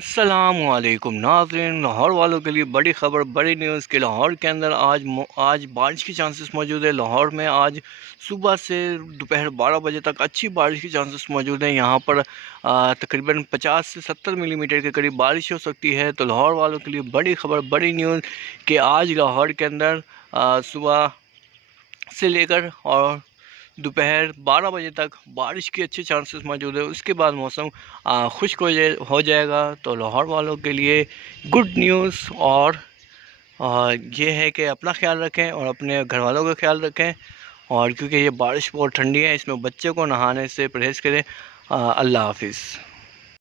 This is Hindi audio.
अस्सलामुअलैकुम नाज़रीन, लाहौर वालों के लिए बड़ी ख़बर, बड़ी न्यूज़ कि लाहौर के अंदर आज बारिश की चांसेस मौजूद है। लाहौर में आज सुबह से दोपहर 12 बजे तक अच्छी बारिश की चांसेस मौजूद हैं। यहाँ पर तकरीबन 50 से 70 मिलीमीटर के करीब बारिश हो सकती है। तो लाहौर वालों के लिए बड़ी ख़बर, बड़ी न्यूज़ कि आज लाहौर के अंदर सुबह से लेकर और दोपहर 12 बजे तक बारिश की अच्छे चांसेस मौजूद है। उसके बाद मौसम खुश्क हो जाएगा। तो लाहौर वालों के लिए गुड न्यूज़ और ये है कि अपना ख्याल रखें और अपने घर वालों का ख्याल रखें। और क्योंकि ये बारिश बहुत ठंडी है, इसमें बच्चे को नहाने से परहेज़ करें। अल्लाह हाफिज़।